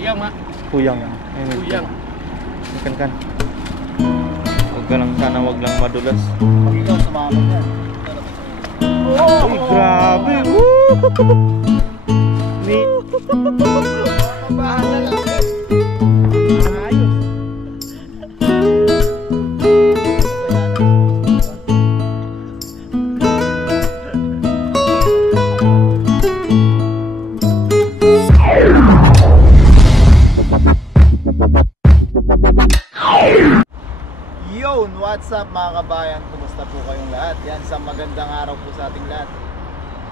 Kuyang nga. Kuyang. Kuyang. Kan. Huwag ka lang sana, wag lang madulas. Pag ikaw sumama yan. Uy, grabe. Woo! Bahala lang. Ayos. Yun, what's up mga kabayan? Kumusta po kayong lahat? Yan, sa magandang araw po sa ating lahat.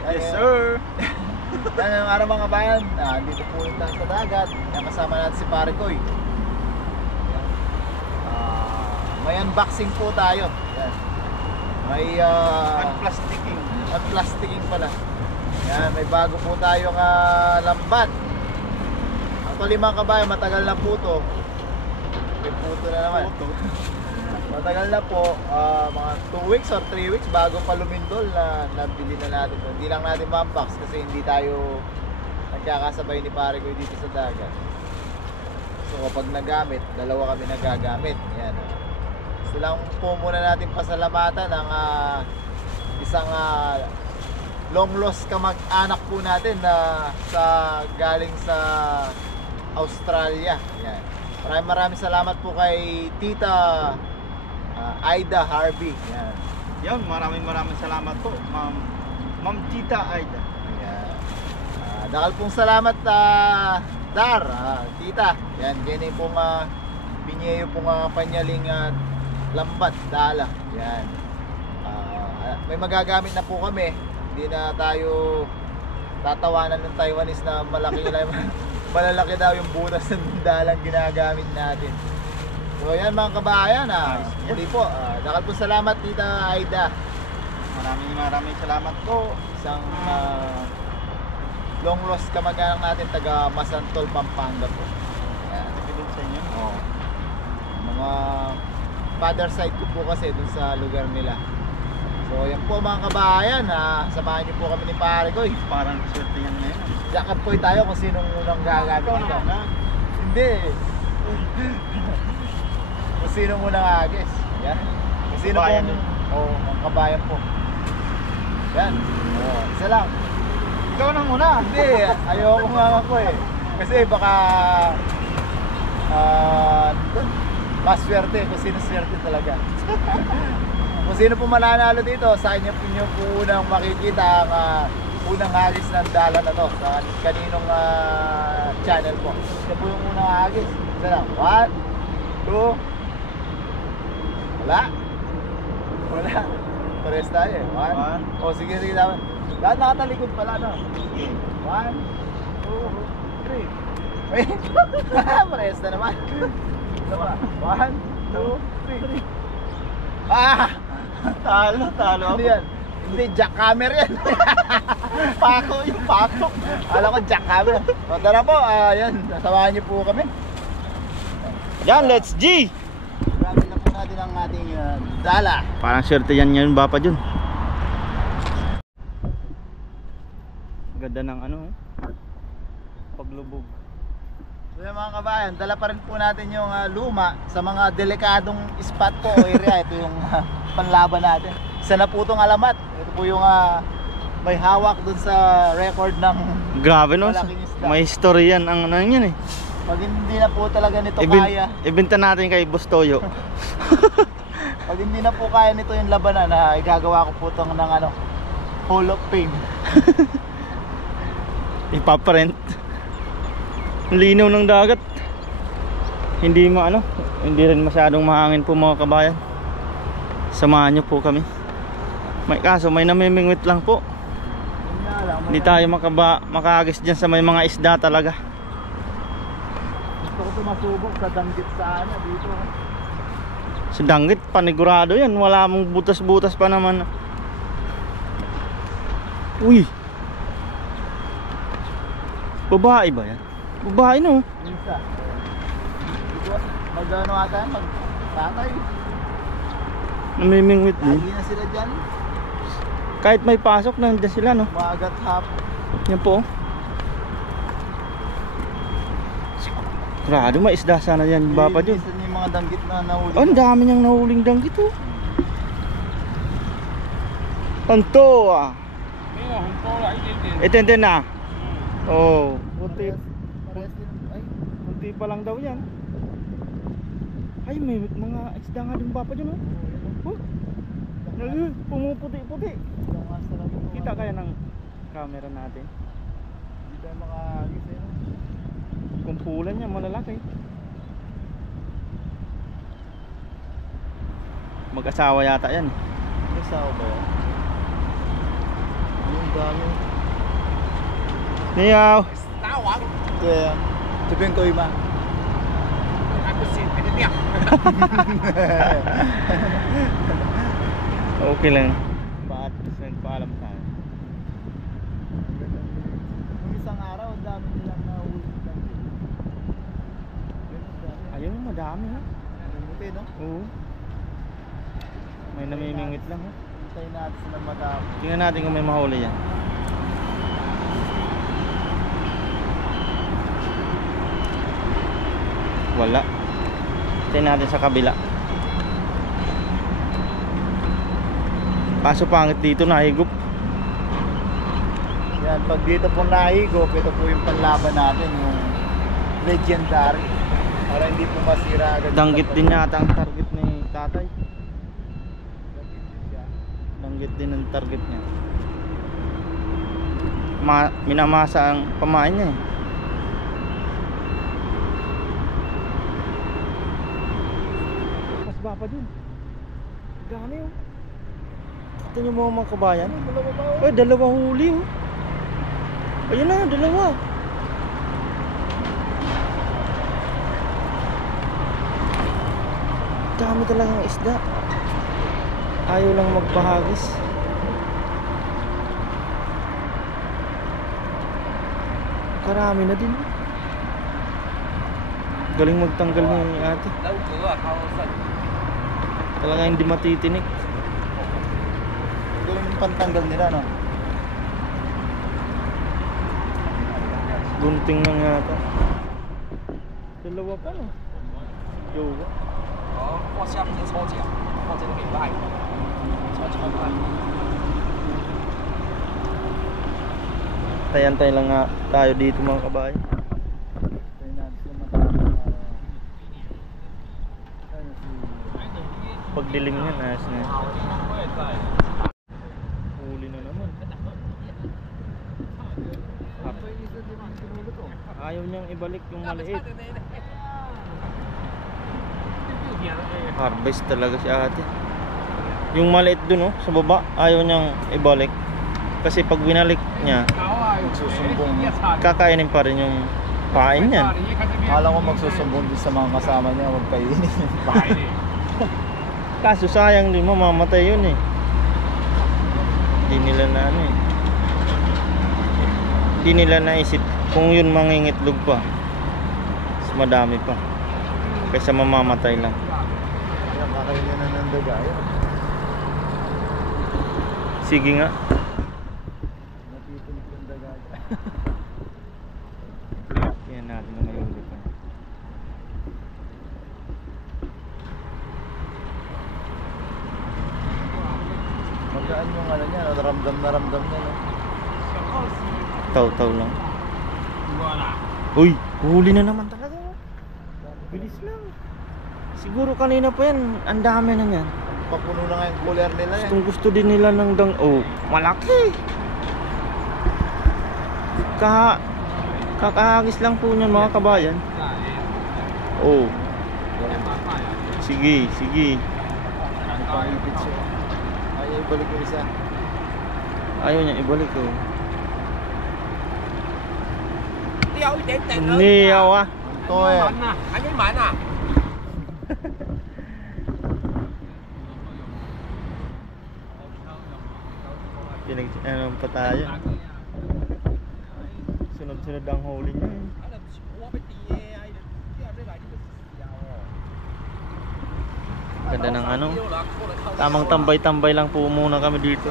Yes, sir. Yan ang araw mga kabayan. Dito po tayo sa dagat. Yan, kasama natin si Pare Koy. Yan. May unboxing po tayo. Yan. May Plasticking. plasticking pala. Yan, may bago po tayong lambat. Actually mga kabayan, matagal na po to. May puto na naman. Matagal na po, mga 2 weeks or 3 weeks bago pa lumindol na nabili na natin. Hindi lang natin ma-unbox kasi hindi tayo nagkakasabay ni Pare Koy dito sa dagat. So kapag nagamit, dalawa kami nagagamit. Yan. Gusto lang po muna natin pasalamatan ang isang long lost kamag-anak po natin na galing sa Australia. Yan. Maraming salamat po kay Tita Aida Harvey. Yan. Yan, maraming salamat po, Ma'am Tita Aida. Yan. Dakal pong salamat Dar, Tita. Yan, ganyan pong pinyeyo pong panyaling lambat, dala. Yan. May magagamit na po kami. Hindi na tayo tatawanan ng Taiwanese na malalaki daw yung butas ng dalang ginagamit natin. So yan mga kabayan, muli po, dakal po salamat Tita Aida. Maraming salamat po. Isang long lost kamag-anak natin taga Masantol, Pampanga po. Yan. Din sa inyo. Oh. Mga father side ko po kasi dun sa lugar nila. So yan po mga kabayan, samahan niyo po kami ni Pare Koy. Parang swerte yan ngayon. Jacket Koy tayo kung sinong unang gagamit nito. Hindi. Kung sino muna agis. Yan. Kung sino Kabayan pong... yun. Oo, mga kabayan po. Yan. Oo, isa lang. Ikaw na muna. Hindi, ayoko nga ako eh. Kasi baka... maswerte, kung sino swerte talaga. Kung sino po mananalo dito, sa kanya po nyo po unang makikita ang unang hagis ng dala na to. Sa kaninong channel po. Ito po yung unang hagis. Isa lang. 1, 2. Wala. Pares tayo eh. 1. O sige, dapat. Lahat nakatalikod pala, no? 1, 2, 3. Wait. Pares na naman. Ito pa. 1, 2, 3. Talo. Ano yan? Hindi, jackhammer yan. Pako, yung pako. Alam ko, jackhammer. O tara po, yan. Nasamahan niyo po kami. Yan, let's G! Gamit na po natin ang ating dala. Parang swerte yan ngayon, Bapa Jun. Ganda ng paglubog. So yan mga kabayan, dala pa rin po natin yung luma sa mga delikadong spot po o area. Ito yung panlaban natin. Isa na po itong alamat. Ito po yung may hawak dun sa record ng Grabe no, malaking isda. may history yan ang yan eh. Pag hindi na po talaga nito kaya, Ibenta natin kay Boss Toyo. pag hindi na po kaya nito yung labanan, igagawa ko po itong ng Hall of Fame. Ipaprint. Linaw ng dagat. Hindi hindi rin masyadong mahangin po mga kabayan. Samahan nyo po kami. May namimingwit lang po. Hindi tayo makaagis dyan sa may mga isda talaga. Gusto ko tumasubok sa danggit sana dito. Sa danggit, panigurado yan. Wala mong butas-butas pa naman. Uy! Babae ba yan? Babae no? Isa. Mag-ano ata, mag-tatay. Namimingwit din. Lagi na sila dyan. Kahit may pasok, nandiyan sila no? Magat hapon. Yan po. Grado, may isda sana yan, Bapa Jun. Isa yung mga danggit na nahuli. Oh, ang dami niyang nahuling danggit oh. Anto ah. 没有很多了，一点点。 Itenten na. Oh, puti. Parehas din. Ay, Puti pa lang daw yan. Ay, may mga isda nga din Bapa Jun oh. Oh. Pumuputi-puti. isang master lang ito. Kita kaya ng camera natin. Hindi tayo makahagis eh. Kumpulan niya, malalaki. Mag-asawa yata yan. Kasawa ba yan? Yung dami. Niyaw. 打网， Kaya, sabihin ko ima. 还不行，没得掉。 Okay lang. Bakit nagpaalam sa akin? Nung isang araw, ang dami nilang nahuli ng danggit. Ganun dami. Ayun, madami ha. Buti, no? Oo. May namimingwit lang ha. Hintayin natin sila matapos. Tingnan natin kung may mahuli yan. Wala. Tingnan natin sa kabila. Kaso pangit dito, nahigop. Yan, pag dito po nahigop, ito po yung panlaban natin, yung legendary. Para hindi po masira agad. Danggit din yata ang target ni tatay. Danggit din siya. Danggit din ang target niya. Minamasa ang pamain niya eh. Mas Bapa dun. Dami oh. Ito yung mga kabayan. Dalawa ba? Ay, dalawang huli oh. Ayun na, dalawa. Dami talagang isda. Ayaw lang magpahagis. Karami na din. Galing magtanggal ni ate. 老哥啊，เขาสั่น Talaga hindi matitinik. Ito yung pantanggal nila, no? Gunting lang yata. Dalawa pa no. Yoga. 哦，我下面抽奖，我这个礼拜抽奖快。 Tayantay lang nga tayo dito mga kabay. Hintayin natin sila matapos. Ano si... Pagdilim yan, ayos na yan. Huli na naman. Ayaw niyang ibalik yung maliit. Harvest talaga si ate. Yung maliit dun oh, sa baba, ayaw niyang ibalik. Kasi pag binalik niya, Magsusumbong. kakainin pa rin yung pain niyan. Akala ko magsusumbong din sa mga kasama niya, huwag kainin. Kaso sayang din, mamamatay yun eh. Hindi nila na ano eh. Hindi nila naisip kung yun mangingitlog pa. Mas madami pa. Kaysa mamamatay lang. Kaya kakainin na ng daga. Ayun. Sige nga. Natitinig yung daga. Yan natin na may ulit pa. Magaan yung ano niya, ramdam na ramdam niya, no? Taw-taw lang. Uy, huli na naman talaga. Bilis lang. Siguro kanina pa yan, ang dami na yan. Papuno na nga yung cooler nila yan. Gustong gusto din nila ng oh, malaki. Kakahagis lang po niyan mga kabayan. Oh. Sige, sige. May pangipit siya. Ayaw ibalik yung isa. Ayaw niya ibalik oh. 掉一點點。 Niyaw ah. Ito eh. 啊，還沒滿啊。 Ano pa tayo? Sunod-sunod ang huli niya eh. Ganda ng ano. Tamang tambay-tambay lang po muna kami dito.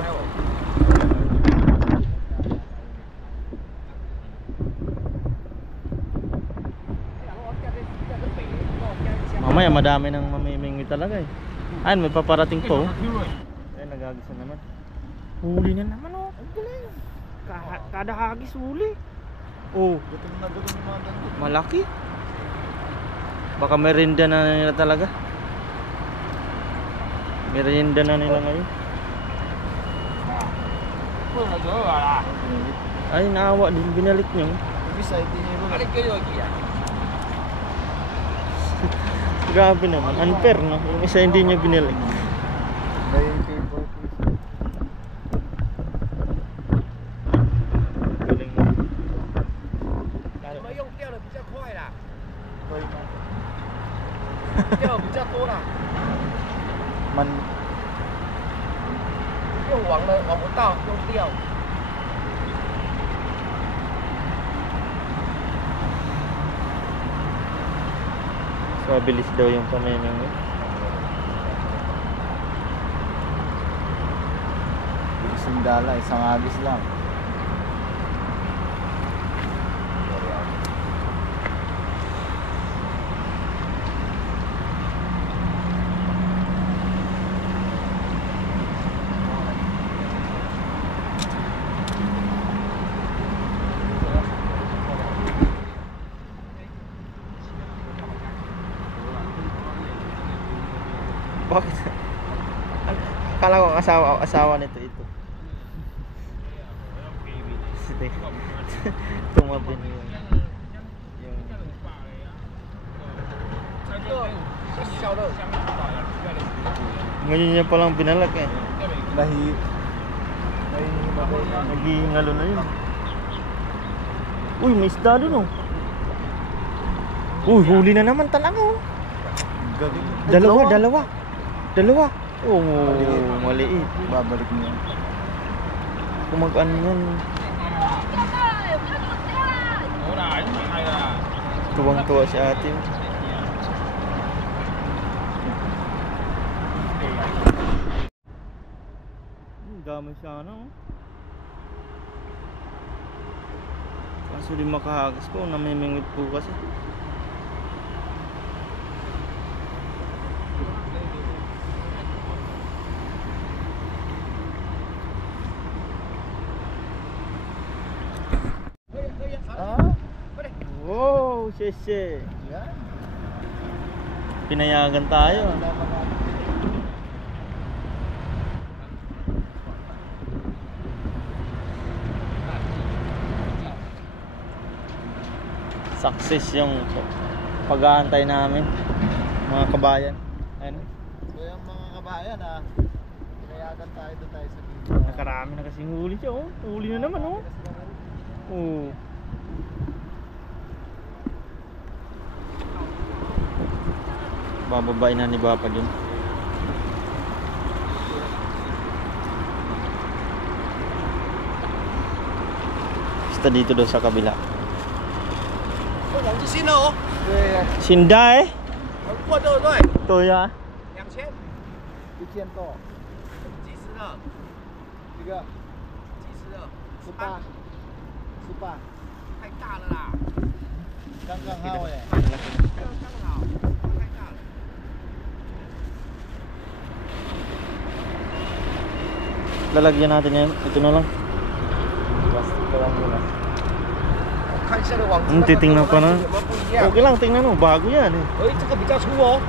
Mamaya madami nang mamimingwi talaga eh. Ayun, may paparating po. Ayun, nagagis na naman. Huli na naman oh. Ang galing. Kada hagis huli. Oh, Gutom na gutom yung mga ganito. malaki. Baka merinda na nila talaga. Merinda na nila ngayon. Ay, naawa din, binalik nyo. Yung isa, hindi niya iba. Balik kayo lagi ya. Grabe naman, unfair no. Yung isa hindi nyo binalik. May paper please. Galing mo. 怎么用钓的比较快啦？ Toy na. 钓比较多啦， Man, 用网的网不到，用钓。 So, mabilis daw yung pamenang. isang dala, isang agis lang. Bakit? Akala ko asawa nito ito. Tumabi niyo yung 小的， ngayon niya palang binalak eh. Nahihimatay na. Naghihingalo na yun. Uy, may isda dun oh. Uy, huli na naman talaga oh. Galing. Dalawa. Oh, maliit. Babalik niya. Kung mag-ano yan. Tuwang-tuwa si ate. Dami sana oh. Kaso di makahagas po, namimingwit po kasi. Ah? Wow, sheshe. Yan. Pinayagan tayo. Laman natin. Success yung pag-aantay namin, mga kabayan. Ayun, So yung mga kabayan pinayagan tayo doon tayo sa gilid. nakarami na kasing huli siya oh. Huli na naman oh. Oh. Bababain na ni Bapa dun. Basta dito daw sa kabila. 网子新的哦， Sinda eh. 很过对不对？ Ito ya. 2000， Ikian to. 几十的， Tiga. 几十的， Supa. Supa. 太大了啦， Kangkang hao eh. 刚刚好，太大了。 Lalagyan natin yan. Ito na lang. Plastic ka lang muna. 看一下的网子， Titingnan pa na. 有没有不一样？ Okay lang, tingnan mo. Bago yan eh. 哎，这个比较粗哦，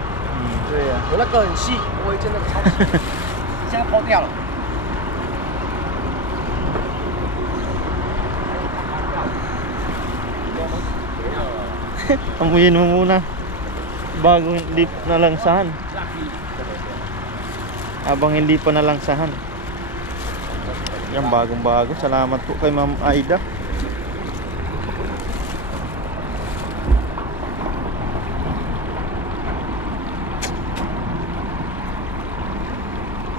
对呀。我那个很细，我以前那个超细，现在抛掉了。 Amuyin mo muna bago hindi nalangsahan. Habang hindi pa nalangsahan. Yan, bagong bago. Salamat po kay Ma'am Aida.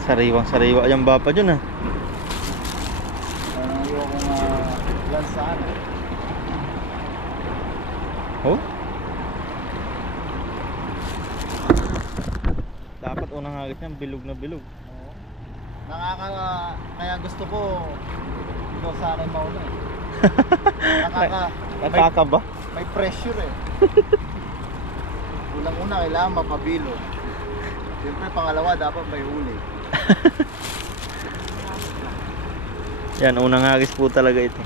Sariwang sariwa yung Bapa dyan ah. Ayokong lansaan eh. Oh? Dapat unang hagis niyan bilog na bilog. Oo. Kaya gusto ko ikaw sana yung mauna eh. Nakakaba? May pressure eh. Unang-una, kailangan mapabilog. Siyempre, pangalawa, dapat may huli. Yan, unang hagis po talaga ito.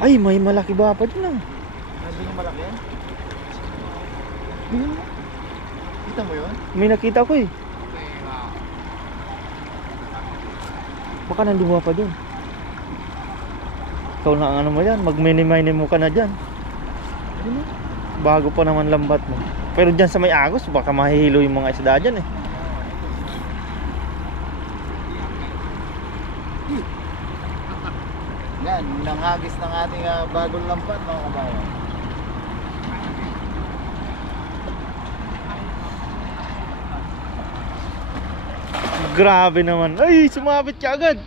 Ay, may malaki ba pa dyan ah. Hindi yung malaki yan? Kita mo yun? May nakita ko eh. Baka nandun pa dyan. Ikaw na ang ano mo yan, mag-mini-mini mo ka na dyan. Bago pa naman lambat mo. Pero dyan sa may agos, baka mahihilo yung mga isda dyan eh. Yan, unang hagis ng ating bagong lambat, mga kabayan. Grabe naman. Ay, sumabit ka agad.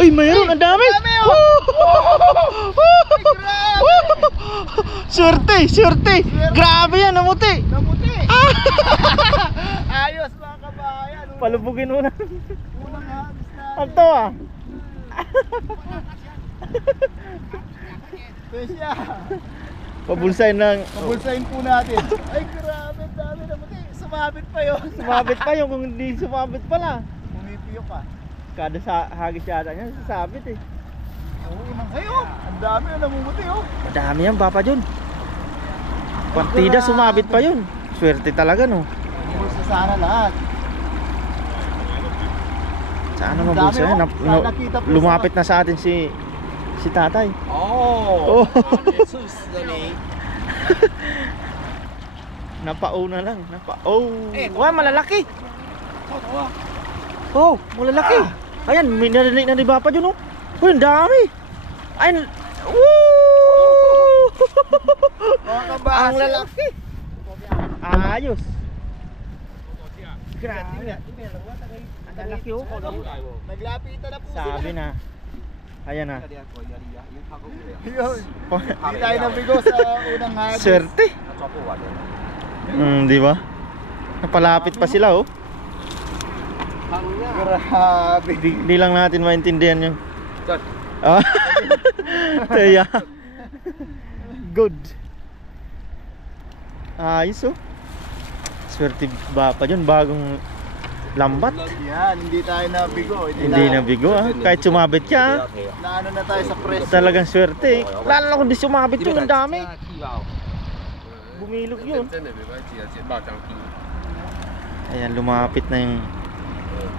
Ay, mayroon, ang dami. Swerte, swerte. Grabe yan, namuti. Namuti! Ayos, mga kabayan. Palubugin mo na. Unang hagis na. Ang to ah. Pesya. Pabulsay ng... Pabulsahin po natin. Ay, grabe, dami namuti. Sumabit pa yun. Sumabit pa yung kung hindi sumabit pala. Pumipiyok ka. Kada sa hagis yata niya, sasabit eh. Oo, unang kayo. Ang dami na namumuti, oh. Madami yan, Papa John. Partida, sumabit pa yun. Swerte talaga no. Pumulsa sana lahat. Sana mabulsa yan. Lumapit na sa atin si tatay. Oh, Oh. 刺死了你！ Napauna lang. Oh. Eh, Wow, malalaki. 头头啊！ Oh, malalaki. Ayan, may narinig na ni Papa John oh. Uy, ang dami. Ay, woo! Mga kabasa. Ang lalaki. Ayos. Grabe. Ang lalaki oh. Naglapitan na po Sabi sila. na. Ayan na. Yun. Hindi tayo nabigo sa unang hagis. Swerte. Di ba? Napalapit pa sila oh. Grabe. Di lang natin maintindihan yung ah. Kaya good. Ayos oh. Swerte ba pa yun, bagong lambat. Yan, hindi tayo nabigo. Hindi na bigo ah. Kahit sumabit ka ah. Naano na tayo sa press. Talagang swerte eh. Lalo na kung di sumabit yun, ang dami. Bumilog yun. Ayan, lumapit na yung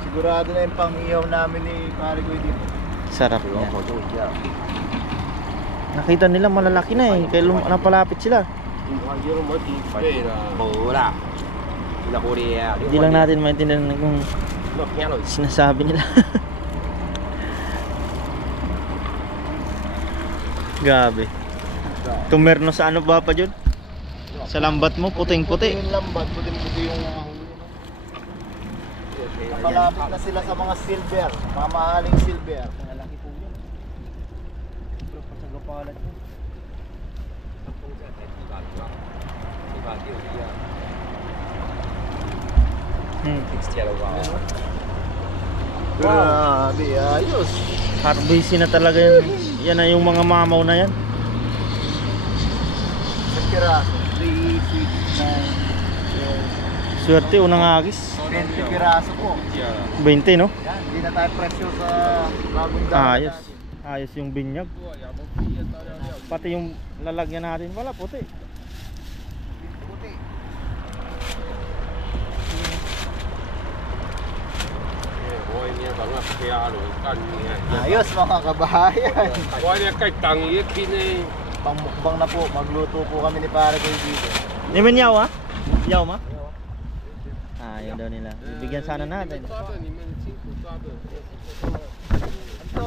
Sigurado na yung pang-ihaw namin ni Pare Goy dito. sarap niya. Nakita nila malalaki na eh. Kaya napalapit sila. Hindi lang natin maintindihan kung sinasabi nila. Grabe. Tumerno sa ano ba pa dyan? Sa lambat mo, puting-puti. Yung lambat, puting-puti yung malapit na sila sa mga silver, mamahaling silver. Malaki po yun. Pero pasagapalan yun. Grabe, ayos. Harvesting na talaga yan. Yan na yung mga mamaw na yan. Sa piraso, 3 feet 9. Swerte, unang agis. 20 piraso po. 20 no? Yan, hindi na tayo presyo sa bagong dami Ayos. natin. Ayos yung binyag. Pati yung lalagyan natin pala, puti. Puti. Ayos mga kabahayan. Pangmukbang na po, magluto po kami ni Pare Goy dito. Di man yaw ah? Yaw ma? Yun daw nila. Bibigyan sana natin. Anto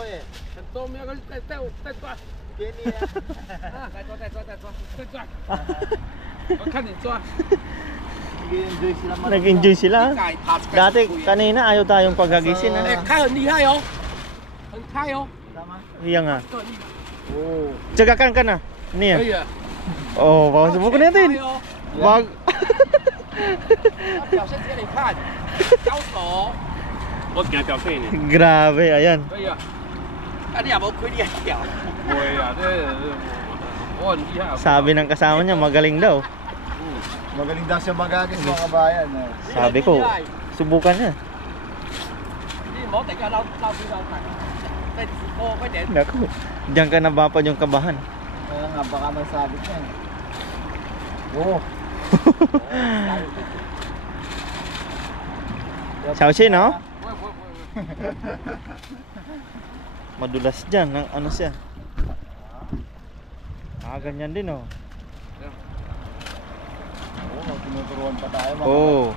eh. Kenny ah. 我看你抓， Nag-enjoy sila man. Nag-enjoy sila. 盖爬 Dati, kanina ayaw tayong paghagisin 哎， ah. 开很厉害哦，很开哦， Tama? Iya nga. 这很厉害 Oo. Tsagakan ka na. 可 Niya. 以啊， Oh, baka subukan natin. 开哦， Wag. 他表现给你看，高手，我给他表现你， Grabe, ayan. 可以啊，啊你也无亏你还跳，会啊，这我哦，很厉害。 Sabi ng kasama niya, magaling daw. Magaling daw siya magagis mga kabayan. Sabi ko, subukan niya. 你唔好突然間撈少手提，即係多嗰隻。 Naku, diyan ka nabapad yung kabahan. Kaya nga, baka masabit niya. Oo. Xiaoxin, no? 會會會。 Madulas dyan, ano siya. Ganyan din, oh. Oo, tinuturuan pa tayo mga Oh.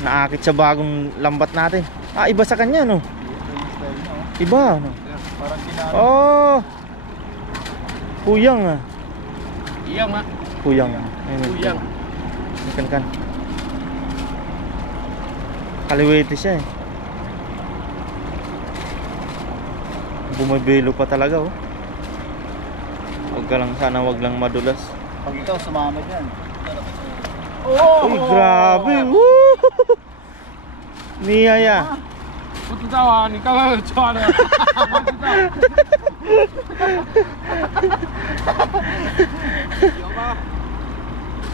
Naakit sa bagong lambat natin. Iba sa kanya, no? Yung style niya, oh. Iba, no? Parang kinano. Oh! Puyang, ah. 一樣嗎？ Puyang. 一樣。 Kan. Kaliwete siya, eh. Bumibilo pa talaga, oh. Huwag ka lang, sana wag lang madulas. Pag ikaw sumama dyan. Uy, grabe! Woo! Niyaya. 不知道啊，你刚刚有抓的。不知道。有嗎？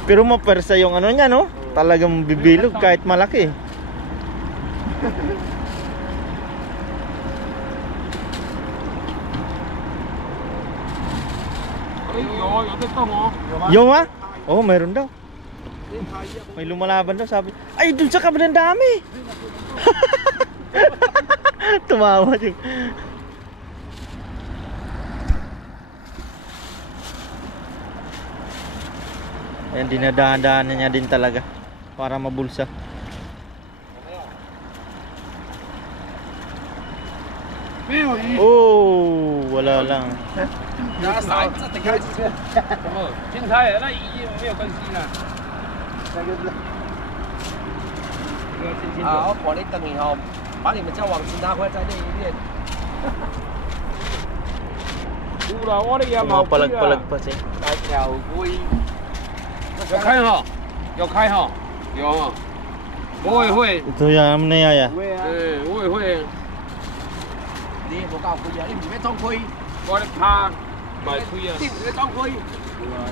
Pero mapersa yung ano niya, no? Talagang bibilog kahit malaki.有得動哦。 Yung ah? Oo, mayroon daw. May lumalaban daw, sabi. Ay, dun sa kabilang dami! Tumawa yung... Ayan, dinadaan-daanan niya din talaga para mabulsa. Oh, wala lang. 拿骰子顶开始。金猜那已经没有关系了。啊，我把你等以后，把你们交往其他会再练一练。有啦，我哋也冇 Pumapalag-palag pa siya. 大條會有開哈，有開哈，有哈。我也會， Ito yan, Niyaya. 我也會。你冇教佢啊？你唔咩裝區？我哋拍埋區啊！你唔咩裝區？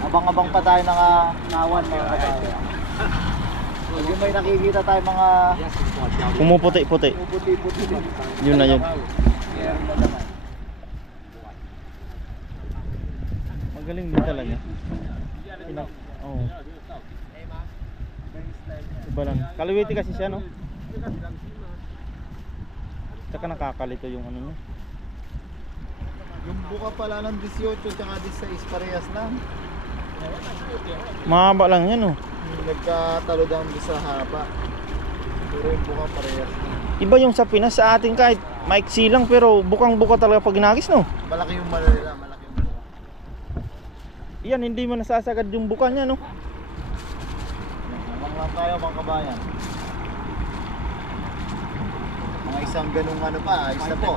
Abang-abang pa tayo ng nawan mga kabayan. Yung may nakikita tayo mga Pumuputi-puti. puti-puti din. Yun na yun. Magaling din talaga. Oh. Iba lang. Kaliwiti kasi siya, no? Tsaka nakakalito yung ano niya. Yung buka pala ng 18 tsaka 16 parehas lang. Mahaba lang yan, no? Nagkatalo lang sa haba. Pero yung buka parehas lang. Iba yung sa Pinas, sa atin kahit maiksi lang pero bukang-buka talaga pag ginagis, no? Malaki yung malala, malaki yung buka. Yan, hindi mo nasasagad yung buka niya, no? Abang lang tayo mga kabayan. Mga isang ganung ano pa, ayos na po.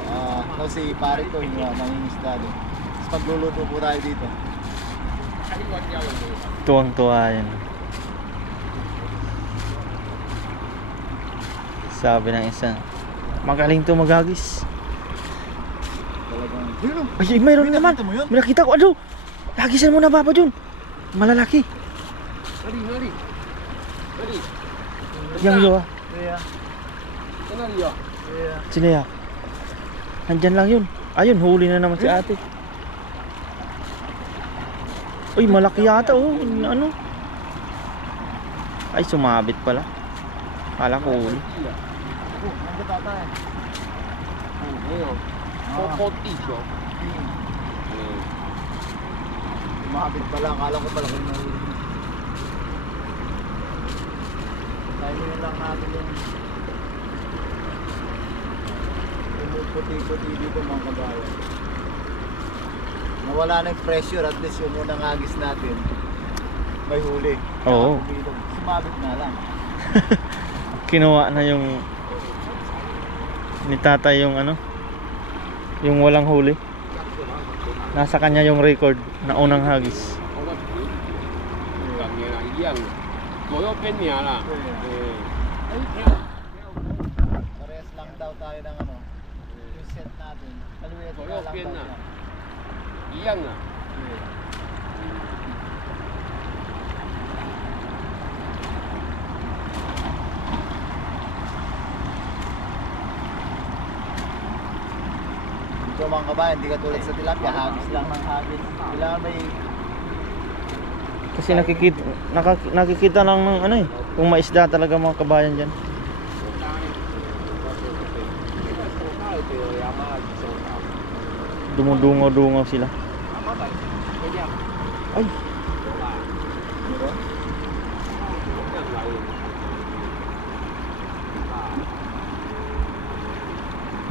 Si pare ko yung mangingisda din. Tapos pagluluto po tayo dito. Tuwang-tuwa yan. Sabi ng isa, magaling to magagis. Talagang, Ay, mayroon naman. nakita mo yun? May nakita ko, ano? Lagisan mo na baba dun. Malalaki. Nari. Yang yo ah. Yeah. Nari ah. Yeah. Sila ya. Nandyan lang yun. Ayun, huli na naman si ate. Uy, malaki yata oh. Ano? Ay, sumabit pala. Kala ko huli. Nandito tatay. 没有，坡地球。 Umabit pala, akala ko pala kung nahuli. Timing lang natin yung puti-puti dito mga kabayan. Nawala na yung pressure, at least yung unang agis natin may huli. Oo. Sumabit na lang. Kinuha na yung ni tatay yung ano, yung walang huli. Nasa kanya yung record na unang hagis. 两年了，一样的，左右偏年了。 Parehas lang daw tayo ng ano, yung set natin. Kaluwete Toyo, lang pin daw na. yan. 一样的。So mga kabayan, hindi katulad sa tilapia, hagis lang ng hagis. Kailangan may Kasi nakikita lang ng ano eh, kung maisda talaga mga kabayan dyan. Dumudungaw-dungaw sila. Ay!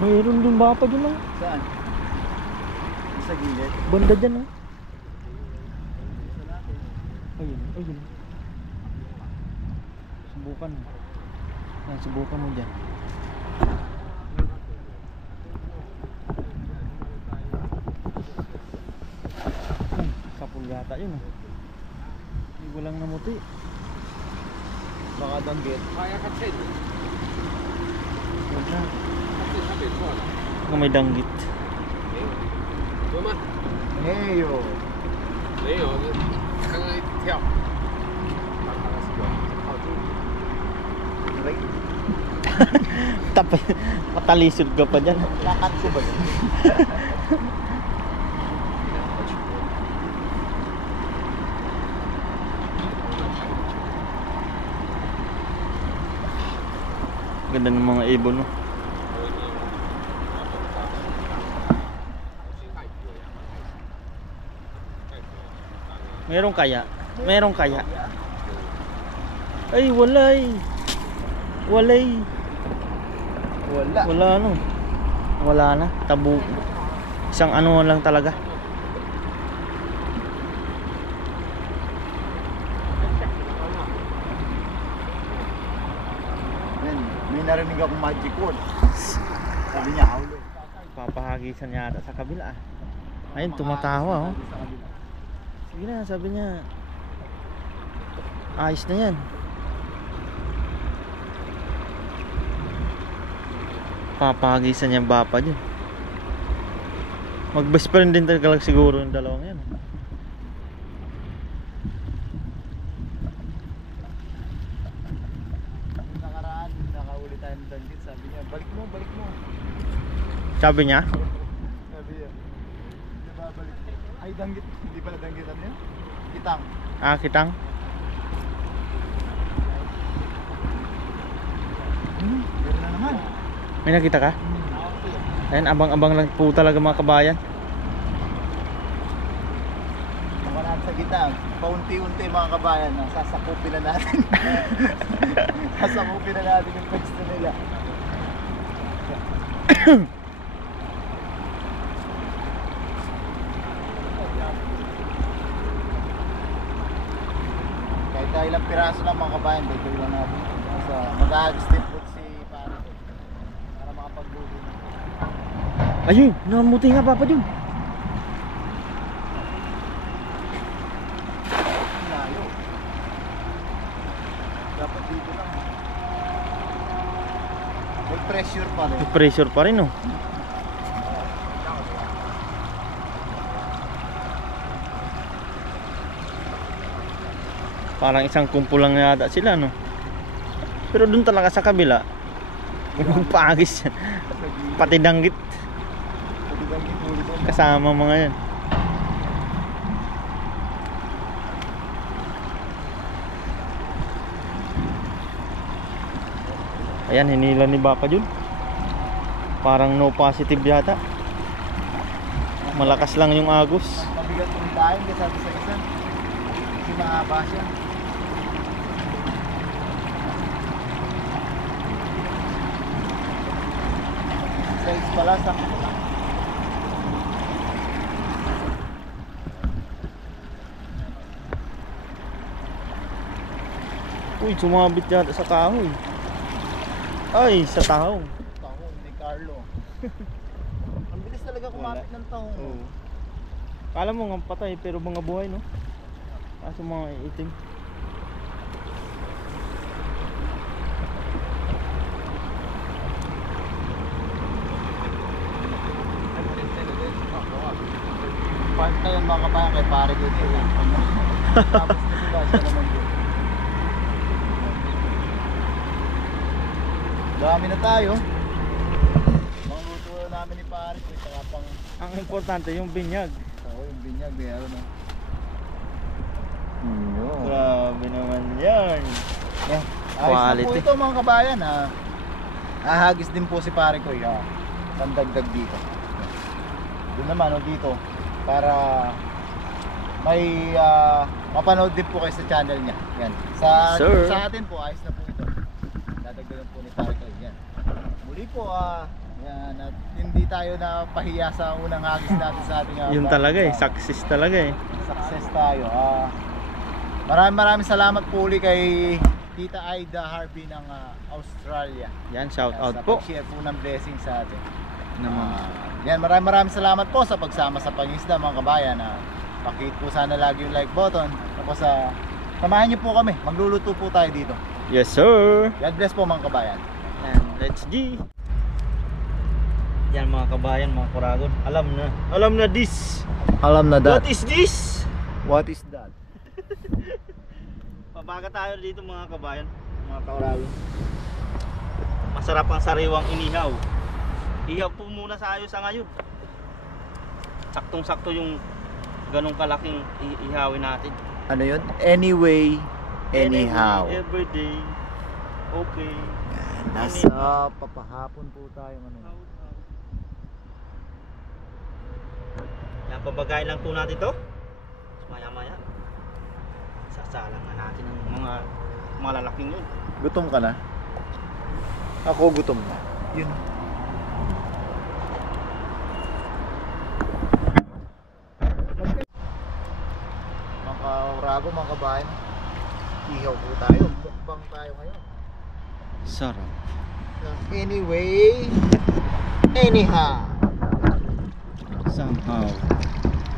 Mayroon din bapa dyan ah. saan? Sa gilid. Banda dyan ah. Ayun, ayun. Subukan mo. Yan, subukan mo dyan. Kapul yata yun ah. Hindi ko lang namuti. Baka danggit. Kaya ka din. Wala. Kasi sabi ko na. Nga may danggit. 有吗？ Heyo. 没有，刚刚一跳。靠近。 Right? Tapos, matalisod ka pa dyan. Lakad ko ba yun? Ganda ng mga ibon no. Meron kaya? Meron kaya? Ay, walay. Walay. Wala. Wala no. Wala na. Tabu. Isang ano lang talaga. Men, may narinig akong magic word. Sabi niya, haulo. Papahagisan yata sa kabila. Ayun, tumatawa oh. Sige na, sabi niya. Ayos na yan. Papahagisan niya bapa dyan. Mag best friend din talaga siguro yung dalawang yan. Nakaraan, nakahuli tayo ng danggit. Sabi niya, balik mo, balik mo. Sabi niya? Sabi niya, di ba balik? Ay, danggit. Hindi pala danggitan niya. Kitang. Ah, kitang. Gano'n na naman. May nakita ka? Ayan, abang-abang lang po talaga mga kabayan. Ako na sa gitang. Paunti-unti mga kabayan, sasakupin na natin. Sasakupin na natin yung pwesto nila. Kahit ilang piraso lang mga kabayan, dito lang natin. So, mag-aagis din po si Pare ko para makapag-buhin. Ayun, namuti nga papa dyan. Layo. Dapat dito lang. May pressure pa rin. May pressure pa rin oh. Parang isang kumpulang yata sila no. Pero dun talaga sa kabila magpaagis yan. Pati danggit kasama mga yan. Ayan, hinila ni Bapa Jun. Parang no positive yata. Malakas lang yung agos. Mabigat yung tayo kasi sabi sa isa. Kasi mahaba siya. Size pala sa Uy, sumabit yata sa kahoy. Ay, sa tahong. tahong ni Carlo. Ang bilis talaga kumapit ng tahong. Oo. Kala mo nga patay pero mga buhay no. Kaso mga itim. Part na yun mga kabayan kay pare ko din. Tapos na sila, siya naman yun. Dami na tayo. Mga luto namin ni pare ko. Saka pang... Ang importante yung binyag. Oo, yung binyag. Meron na. Yun. Grabe naman yan. Yeah. Ayos na po Quality. ito mga kabayan ha. Ahagis din po si pare ko. Pandagdag dito. Doon naman dito. Para may mapanood din po kayo sa channel niya. Yan. Sir. Sa atin po, ayos na po ito. Dadagdagan po ni pare ko. Yan. Muli po, yan, at hindi tayo na pahiya sa unang hagis natin sa ating Yun talaga eh, success talaga eh. success tayo. Maraming salamat po uli kay Tita Aida Harvey ng Australia. Yan, shout out Sa po. pag-share po ng blessing sa atin. Naman. Yan, maraming salamat po sa pagsama sa pangisda mga kabayan. Pakihit po sana lagi yung like button. Tapos samahan niyo po kami. Magluluto po tayo dito. Yes sir. God bless po mga kabayan. And let's G. Yan mga kabayan, mga kuragon. Alam na this. Alam na What is this? What is that? Pabaga tayo dito mga kabayan, mga kuragon. Masarap ang sariwang inihaw. Ihaw po muna sa ayos sa ngayon. Saktong-sakto yung ganong kalaking ihawin natin. Ano yun? Anyway, anyhow. Every day. Okay. Nasa papahapon po tayo ano. Yan, pabagayin lang po natin to. Maya-maya sasalang na natin ng mga malalaking yun. Gutom ka na? Ako gutom na. Yun. Mga urago, mga kabayan. Ihaw po tayo. Mukbang tayo ngayon. Sarap. Anyway, anyhow. Somehow.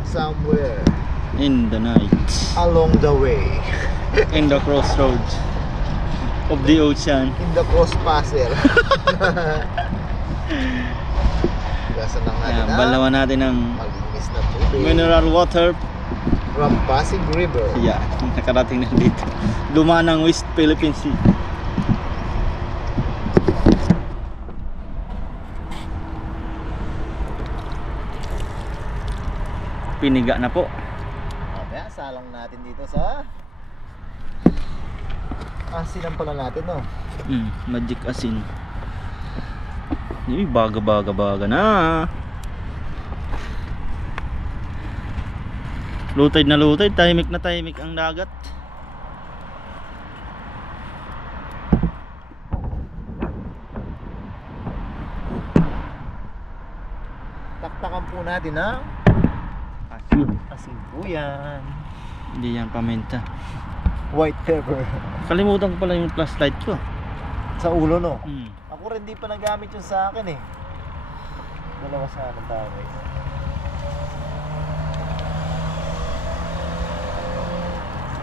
Somewhere. In the night. Along the way. In the crossroads of the ocean. In the cross passer. Gasan lang natin Yan, balawan natin ng malinis na tubig. mineral water. From Pasig River. Yeah, nakarating na dito. Dumaan ng West Philippine Sea. Piniga na po. Mamaya, salang natin dito sa asinan pala natin, no? Magic asin. Baga na. Lutid na lutid, tahimik na tahimik ang dagat. Taktakan po natin, ha? Asin. Asin po yan. Hindi yan paminta. White pepper. Kalimutan ko pala yung flashlight ko. Sa ulo, no? Hmm. Ako rin di pa nagamit yun sa akin, eh. Dalawa sa akin tayo, eh.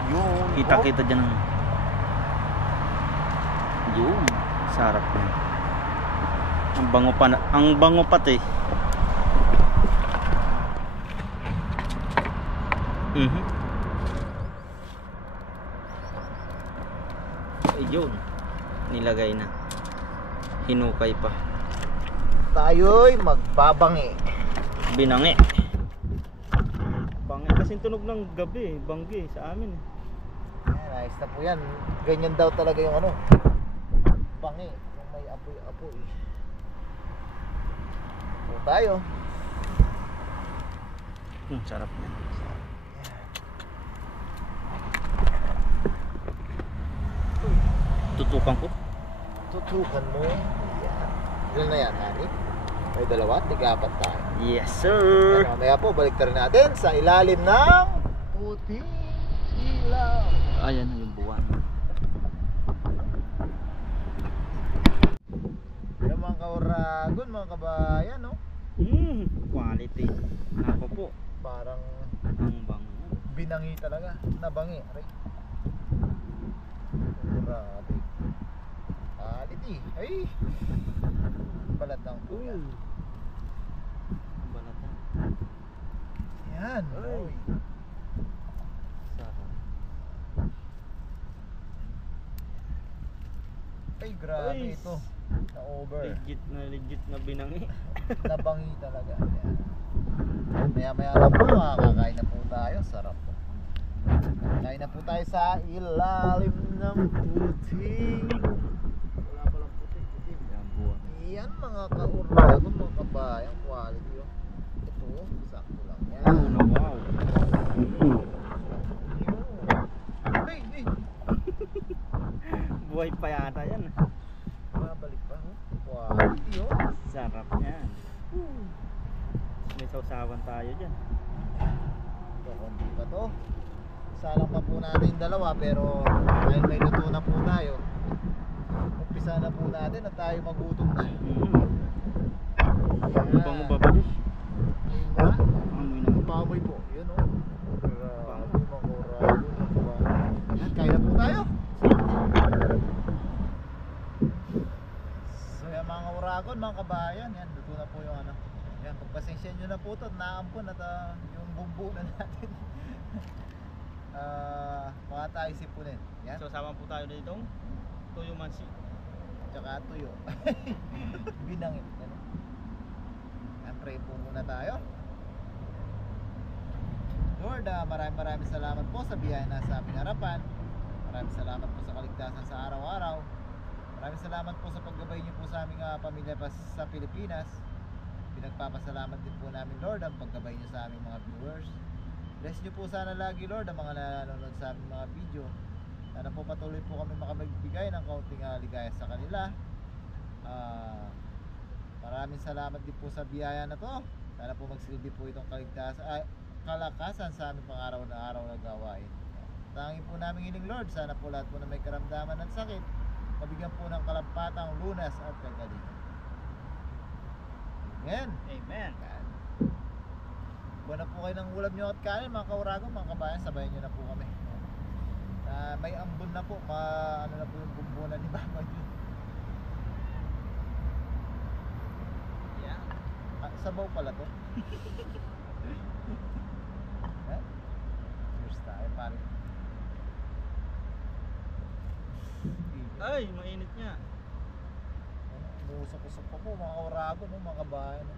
Yun. Kita-kita dyan ang yun. Sarap yan. Ang bango pati. Ayun. Nilagay na. Hinukay pa. Tayo'y magbabangi. Binangi. Bangi kasi tunog ng gabi, banggi sa amin eh. Ayan, ayos na po yan. Ganyan daw talaga yung ano. Bangi. Yung may apoy-apoy. Po tayo. Sarap yan. Tutukan ko. Tutukan mo. Yan. Ilan na yan, Hani? May dalawa, tiga-apat tayo. Yes sir. Yan, mamaya po, balik natin sa ilalim ng puting ilaw. Ayan yung buwan. Yan mga kauragon, mga kabayan, no? Quality. Nako po. Parang Ang bango. binangi talaga. Nabangi. Aray. Grabe. Quality. Ay! Balat ng kuya. Balatan. Yan. Oy. Sarap. Ay, grabe Ay. ito. Na-over. Legit na binangi. Nabangi talaga. Yan. Maya lang po, makakakain na po tayo. Sarap po. Kain na po tayo sa ilalim ng puting. Wala palang puting. Yan buwan. Yan mga kauragon, mga kabayan. Quality oh. Ito, sakto lang yan. Oh, wow. Hey, hey. Buhay pa yata yan. Babalik pa oh. Quality oh. Sarap yan. May sausawan tayo dyan. Ito, konti pa to. Salang pa po natin yung dalawa, pero dahil may luto na po tayo, umpisa na po natin at tayo magutom na. Bango babalik. Ayun na. Amoy na. Baboy po. Yun o. Grabe mga uragon. Yan, kaya na po tayo. So yan mga uragon, mga kabayan. Yan, luto na po yung ano. Yan, pagpasensya nyo na po ito. Naampon at yung bumbu na natin. Mga tayo sipunin. Yan. So sama po tayo dito. Toyo mansi. Tsaka tuyo. Binangit. Yan. Yan, pray po muna tayo. Lord, maraming salamat po sa biyaya na sa aming harapan. Maraming salamat po sa kaligtasan sa araw-araw. Maraming salamat po sa paggabay niyo po sa aming pamilya pa sa Pilipinas. Pinagpapasalamat din po namin, Lord, ang paggabay niyo sa aming mga viewers. Bless niyo po sana lagi, Lord, ang mga nanonood sa aming mga video. Sana po patuloy po kami makapagbigay ng kaunting ligaya sa kanila. Maraming salamat din po sa biyaya na to. Sana po magsilbi po itong kalakasan sa aming pang-araw na araw na gawain. Tanging po namin hiling, Lord, sana po lahat po na may karamdaman at sakit, mabigyan po ng kalampatang lunas at kagalingan. Amen. Amen. Buwan na po kayo ng ulam nyo at kanin, mga kauragon, mga kabayan, sabayan nyo na po kami. May ambon na po, ano na po yung bumbunan ni Papa Jun. Yeah. Sabaw pala to. Cheers tayo, pare. Ay, mainit niya. Musok-usok pa po, mga kauragon, mga kabayan.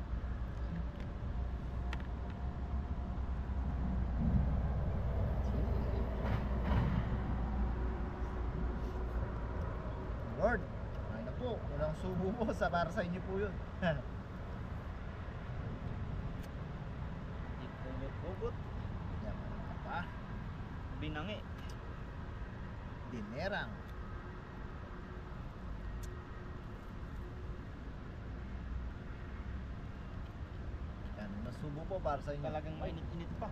Lord, ay na po, unang subo po para sa inyo po yun. Hugot. Yan, pa. Binangi. Dinerang. Yan, nasubo po para sa inyo. Talagang mainit-init pa.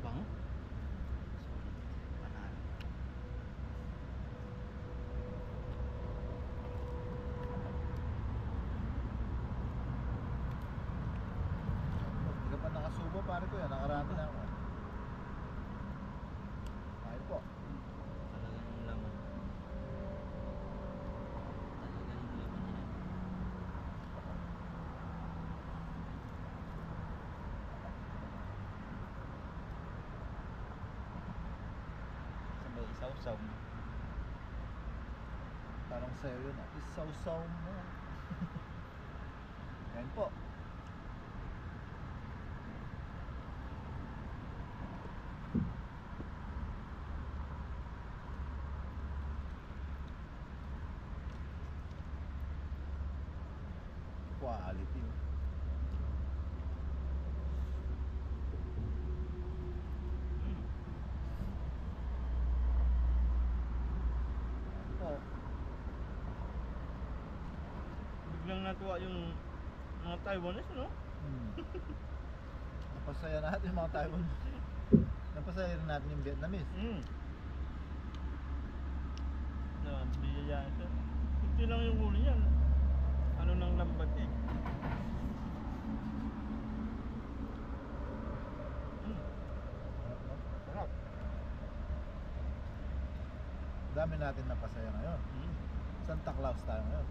Bango. Banana. Hindi ka pa nakasubo, pare ko yan. Nakarami na ako. Ayun po. Talagang laman. Talagang laman yan. Sabay isaw-saw mo. Parang sa'yo yun. Isaw-saw mo. Yan po. Quality. Po. Biglang natuwa yung mga Taiwanese, no? Napasaya natin yung mga Taiwan. Napasaya rin natin yung Vietnamese. Biyaya ito. Ito lang yung huli niyan. Ano nang lambat eh. Sarap. Dami natin napasaya ngayon. Santa Claus tayo ngayon.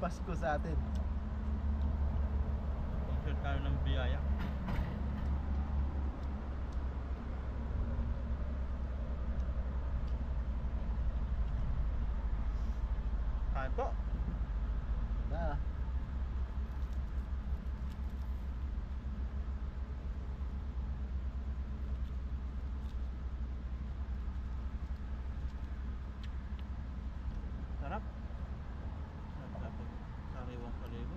Pasko sa atin. Pag-share tayo ng biyaya. Kain po. Na. Sarap. Dapat sariwang kalibo.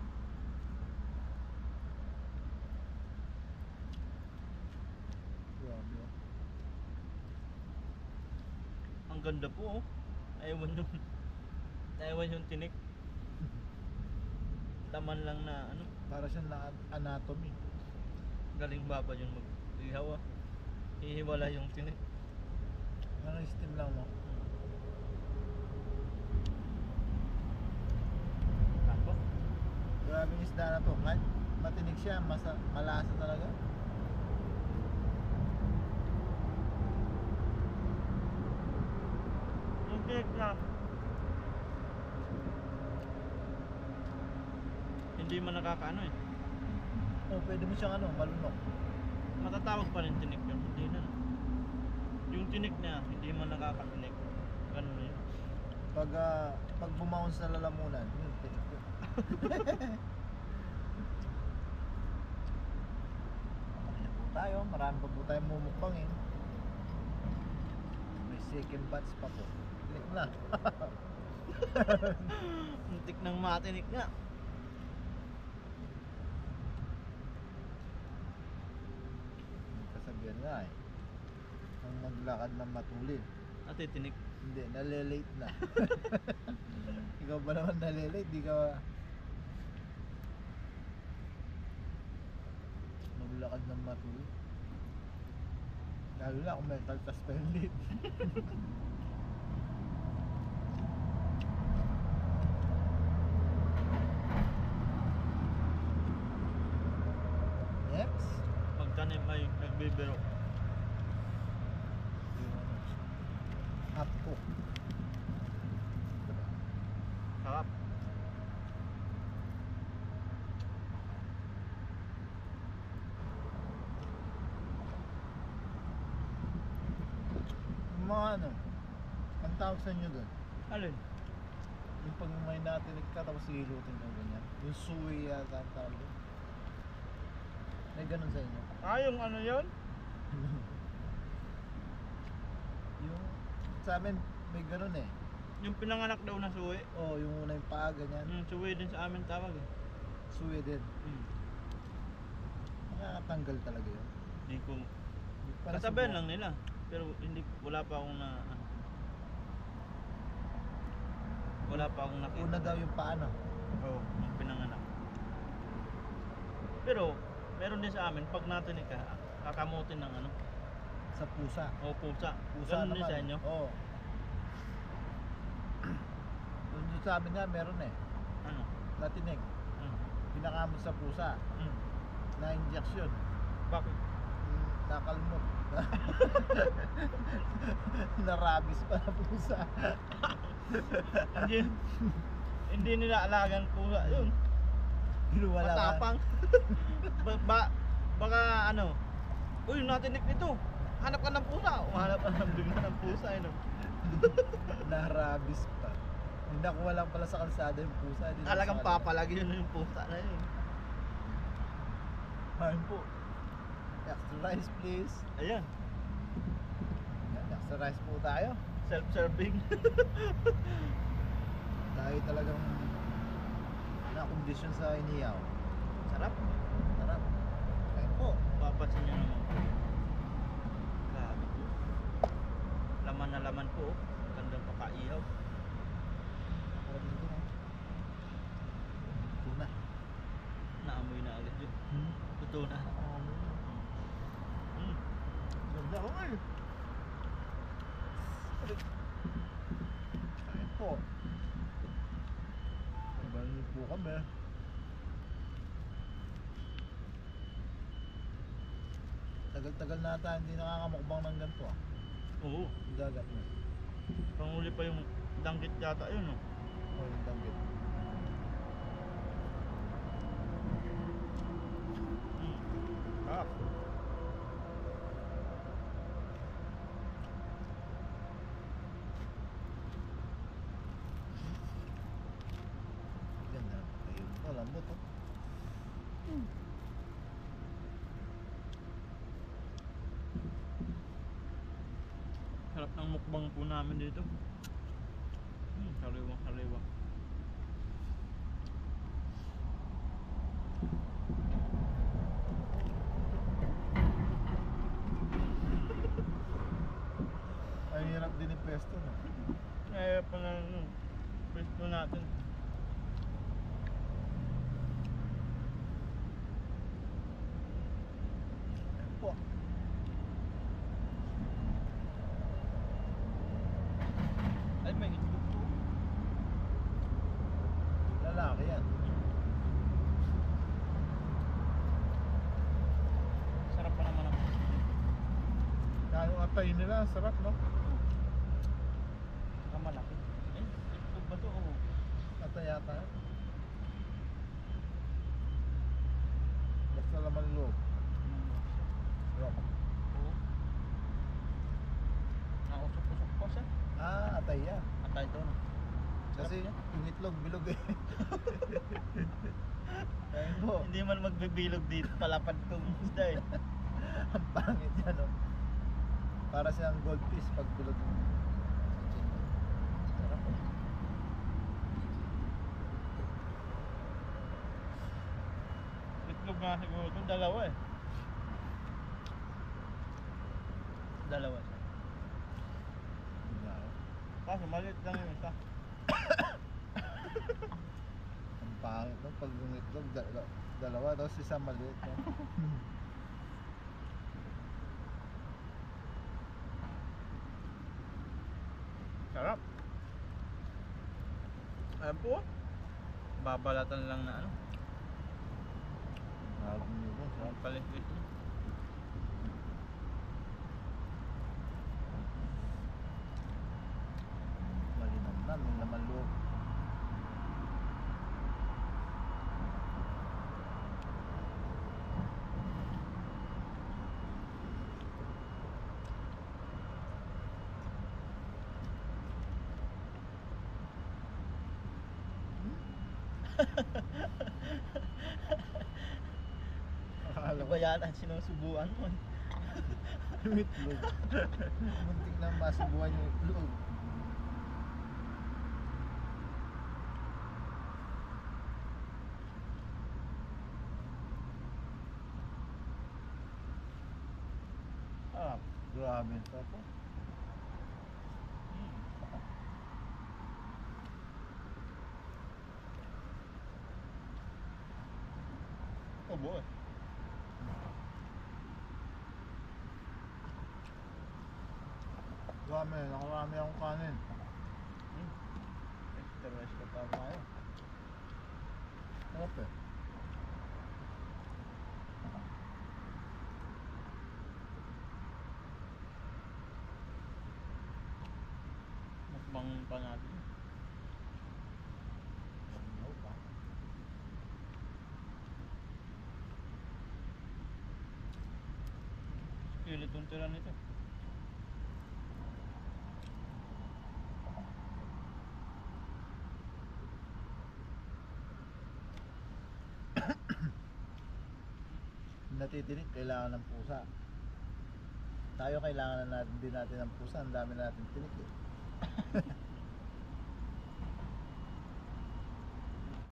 Grabe. Ang ganda po oh. Naiwan yung tinik. Laman lang na ano. Para siyang anatomy. Galing baba yun mag-ihaw ah. Hihiwala yung tinik. Ano steam lang mo? Kain po. Grabe yung isda na to. Kahit matinig siya, malasa talaga. Yung tinik na hindi man nakakaano eh. Oh, pwede mo siyang malunok. Matatawag pa rin tinik yun. Hindi na. Yung tinik niya, hindi man nakakatinik. Ganun yun. Pag bumaon sa lalamunan, yun, tinik yun. Mamaya po tayo, marami pa po tayong mumukbangin. May second batch pa po. Tinik na. Muntik ng matinik nga. Kasabihan nga eh. Ang maglakad ng matulin. Ate tinik. Hindi, nalilate na. Ikaw ba naman nalilate? Di ka maglakad ng matulin. Lalo na kung may kaltas pa yung late. Next. Pagtanim ay nagbibiro. Hapko. Sarap. Mga ang tawag sa inyo doon? Alin? Yung pag may natinig ka tapos hilutin ka ganyan. Yung suwi yata ang tawag doon. May ganun sa inyo. Yung ano yun? Yung sa amin may ganun eh. Yung pinanganak daw na suwi. Oh, yung una yung paa ganyan. Suwi din sa amin tawag eh. Suwi din. Nakakatanggal talaga yun. Hindi ko. Para Kasabihan subukan. lang nila. Pero hindi, wala pa akong na ano. Wala pa akong nakita. Una daw yung paa, no? Oo, yung pinanganak. Pero, meron din sa amin, pag natinig ka, kakamutin ng ano. Sa pusa. O pusa. Pusa Ganun din naman. sa inyo. Oo. Doon sa amin nga meron eh. Ano? Natinig. Hmm. Pinakamot sa pusa. Hmm. Na injection. Bakit? Nakalmot. Na rabies pa na pusa. hindi, hindi nila alagan pusa yun. Wala Matapang. Baka ano, uy, natinig nito. Hanap ka ng pusa. Umahanap ka ng bigla ng pusa. Ano? Na rabies pa. Hindi nakuha lang pala sa kalsada yung pusa. Talagang papalagi yun yung pusa na yun. Ayun po. Extra rice please. Ayan, Yan, extra rice po tayo. self-serving. Tayo talagang na-condition sa iniyaw. Sarap. Sarap. Ayun po. Papansin nyo naman. Grabe po. Laman na laman po. Gandang pakaihaw. Sarap dito no? Tuna. Naamoy na agad yun. Totoo na. Ganda ko nga eh. Ayun po. Nabalin po kami. Tagal-tagal na tayo hindi nakakamukbang ng ganito ah. Oo. Yung dagat na. Panguli pa yung danggit yata yun, no? O yung danggit. malambot oh. Sarap ng mukbang po namin dito. Sariwang sariwa. Ay hirap din yung pesto no. Kaya pa na pwesto natin. Po. Ay, may itlog po. Lalaki yan. Sarap pa naman ako. Yung atay nila, sarap no? Saka malaki. Eh, itlog ba to? Oo. Atay yata. Basta laman loob. Rock. Oo. Nausok-usok po siya. Ah, atay yan. Atay to, no? Kasi yung itlog bilog eh. Ayun po. Hindi man magbibilog dito, palapad tong isda eh. Ang pangit yan no? Para siyang goldfish pag bilog yung chicken. Sarap eh. Itlog nga siguro ito, dalawa eh. Dalawa siya. Kaso maliit lang yung isa. Ang pangit no? Pag yung itlog, dalawa, tapos isa maliit no? Sarap. Ayan po. Babalatan lang na ano. Harap nyo po, sarap. Palit-lit niya. Malinamnam, yung laman loob. Akala Iba yan ang sinusubuan mo. yung itlog. Muntik na masubuhan yung itlog. Ah, grabe ito po. Oh boy. Grabe, nakarami akong kanin. Extra rice ka pa tayo. Sarap eh. Mukbang pa natin. Ano pa? Skeleton tira nito. Natitinik, kailangan ng pusa. Tayo kailangan na natin din natin ng pusa. Ang dami na natin tinik eh.